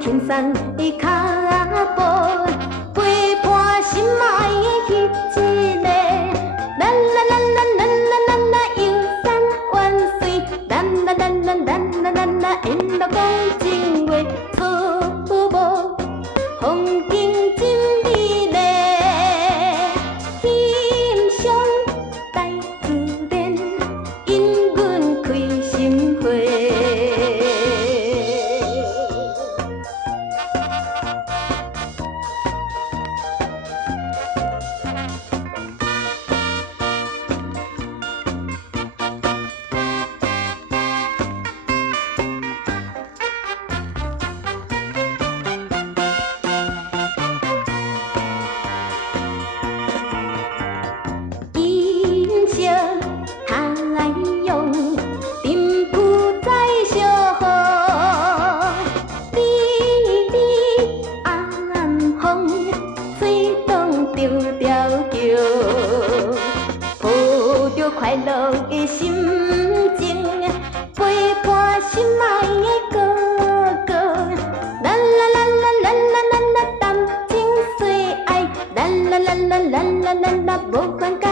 轻松的脚步，陪伴心爱的彼一个。啦啦啦啦啦啦啦啦，游山玩水。啦啦啦啦啦啦啦啦，沿路讲情话。草木风景真美丽，欣赏大自然，引阮开心花。抱着快乐的心情，陪伴心爱的哥哥。啦啦啦啦啦啦啦啦，谈情说爱。啦啦啦啦啦啦啦啦，无烦甲